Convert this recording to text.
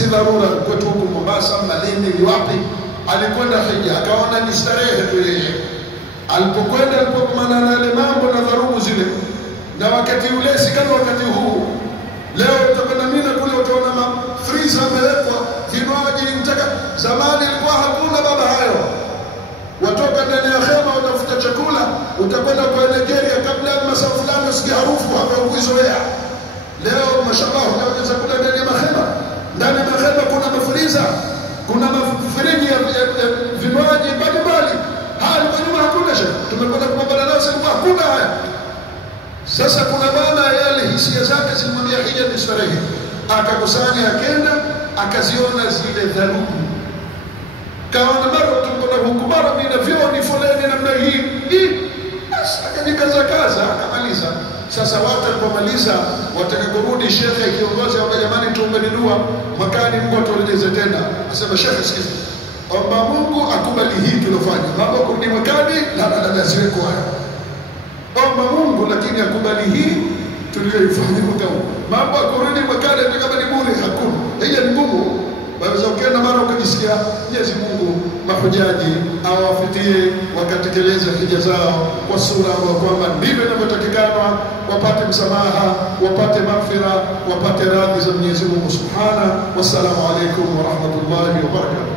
si dharura kwetu huko Mombasa, Malindi, ni wapi, alikwenda hija akaona ni starehe tu yeye. Alipokwenda alipokumana na yale mambo na dharubu zile, na wakati ule si kama wakati huu. Leo utakwenda Mina kule utaona freezer amewekwa vinywaji mtaka. Zamani ilikuwa hakuna baba hayo. Watoka ndani ya hema utafuta chakula, utakwenda kwa Nigeria kabla ya masaa fulani usikie harufu hapa ukuizoea. Leo mashallah unaweza kula ndani ya mahema. Ndani ya mahema kuna mafriza, kuna mafriji ya vinywaji mbalimbali. Haya kwa nyuma hakuna shaka. Tumekwenda kupambana nao sasa hakuna haya. Sasa kuna baba yale hisia zake zimwambia hija ni starehe. Akakusanya akenda akaziona zile dharubu. Kaona mara tumbona huku mara mina vioni foleni namna hii. Basi akajikaza kaza akamaliza. Sasa watu walipomaliza wataka kurudi, shekhe kiongozi wa jamani tuombeni dua mwakani Mungu atueleze tena. Asema shekhe sikiza, omba Mungu akubali hii tulofanya. Mambo kurudi mwakani la siweko haya. Omba Mungu lakini akubali hii tuliyoifanya mwaka huu. Mambo kurudi mwakani kama ni bure hakuna. Hija ni ngumu. Waweza ukienda mara ukajisikia Mwenyezi Mungu mahujaji awafitie wakatekeleza hija zao kwa sura ambayo kwamba ndivyo inavyotakikana, wapate msamaha, wapate maghfira, wapate radhi za Mwenyezi Mungu Subhanahu. Wassalamu alaykum wa rahmatullahi wa barakatuh.